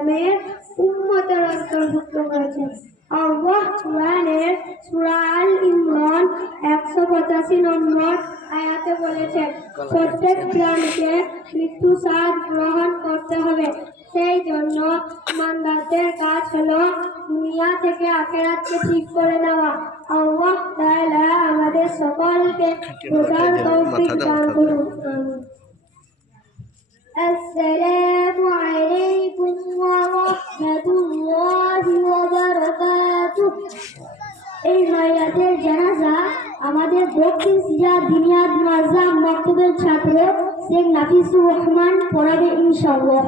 সাল্লামের উম্মতের অন্তর্ভুক্ত করেছেন আল্লাহ কোরআনের সূরা আল ইমরান একশো পঁচাশি নম্বর আয়াতে বলেছেন প্রত্যেক প্রাণীকে মৃত্যু সাজ গ্রহণ করতে হবে। সেই জন্য ইমানদারদের কাজ হলো দুনিয়া থেকে আখেরাতকে ঠিক করে নেওয়া। আল্লাহ তাআলা আমাদের সকলকে বোঝার তৌফিক দান করুন। আমিন। আমাদের দক্ষিণ সিজা দিনিয়াদ মাজা মক্তবের ছাত্র শেখ নাফিসুর রহমান পড়াবে ইনশাআল্লাহ।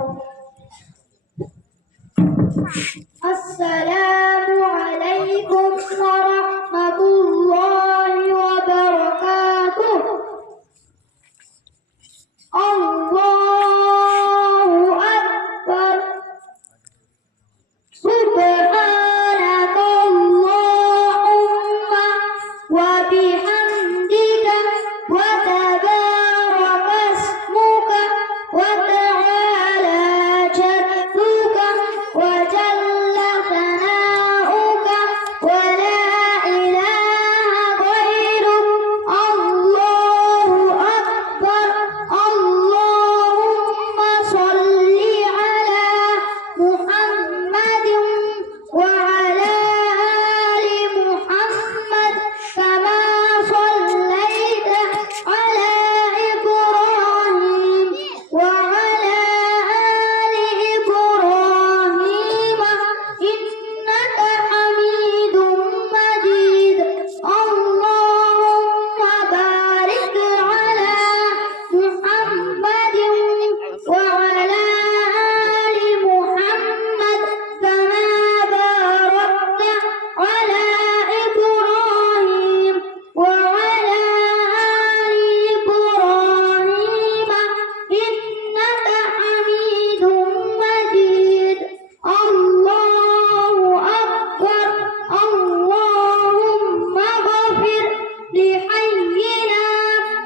আসসালামু আলাইকুম ওয়া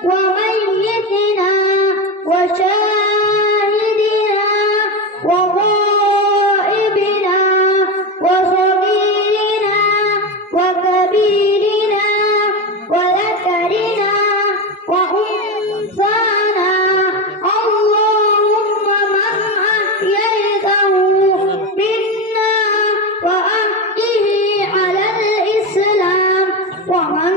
وميتنا وشاهدنا وغائبنا وصغيرنا وكبيرنا وذكرنا وأنثانا. اللهم من أحييته منا وأحيه على الإسلام. ومن